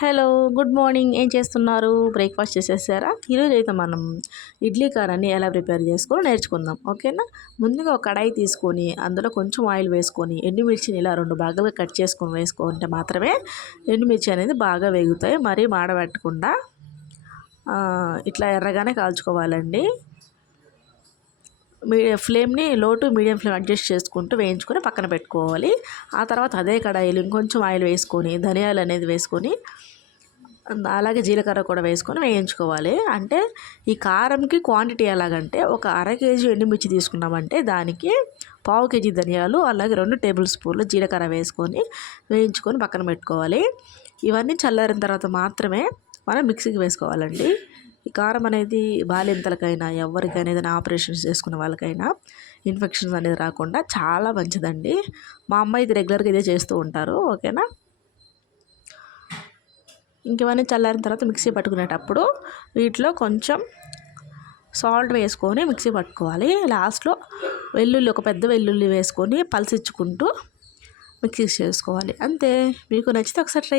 Hello good morning. ఏం చేస్తున్నారు? Breakfast చేసేసారా? ఈరోజు అయితే మనం ఇడ్లీ కారాన్ని ఎలా ప్రిపేర్ చేసుకోవాలో నేర్చుకుందాం. ఓకేనా? ముందుగా ఒక కడాయి తీసుకొని అందులో కొంచెం ఆయిల్ వేసుకొని ఎండుమిర్చిని ఇలా రెండు భాగాలుగా కట్ చేసుకొని వేసుకుంటే మాత్రమే ఎండుమిర్చి అనేది బాగా వేగుతాయి. మరీ మాడబెట్టకుండా ఇట్లా ఎర్రగానే కాల్చుకోవాలండి. ఫ్లేమ్ని లో టు మీడియం ఫ్లేమ్ అడ్జస్ట్ చేసుకుంటూ వేయించుకొని పక్కన పెట్టుకోవాలి. ఆ తర్వాత అదే కడాయిలు ఇంకొంచెం ఆయిల్ వేసుకొని ధనియాలు అనేది వేసుకొని అలాగే జీలకర్ర కూడా వేసుకొని వేయించుకోవాలి. అంటే ఈ కారంకి క్వాంటిటీ ఎలాగంటే ఒక అర కేజీ ఎండుమిర్చి తీసుకున్నామంటే దానికి పావు కేజీ ధనియాలు అలాగే రెండు టేబుల్ స్పూన్లు జీలకర్ర వేసుకొని వేయించుకొని పక్కన పెట్టుకోవాలి. ఇవన్నీ చల్లారిన తర్వాత మాత్రమే మనం మిక్సీకి వేసుకోవాలండి. ఈ కారం అనేది బాలింతలకైనా ఎవరికైనా ఏదైనా ఆపరేషన్స్ చేసుకున్న వాళ్ళకైనా ఇన్ఫెక్షన్స్ అనేది రాకుండా చాలా మంచిదండి. మా అమ్మ ఇది రెగ్యులర్గా ఇదే చేస్తూ ఉంటారు ఓకేనా? ఇంకేమైనా చల్లారిన తర్వాత మిక్సీ పట్టుకునేటప్పుడు వీటిలో కొంచెం సాల్ట్ వేసుకొని మిక్సీ పట్టుకోవాలి. లాస్ట్లో వెల్లుల్లి ఒక పెద్ద వెల్లుల్లి వేసుకొని పల్సిచ్చుకుంటూ మిక్సీ చేసుకోవాలి. అంతే. మీకు నచ్చితే ఒకసారి ట్రై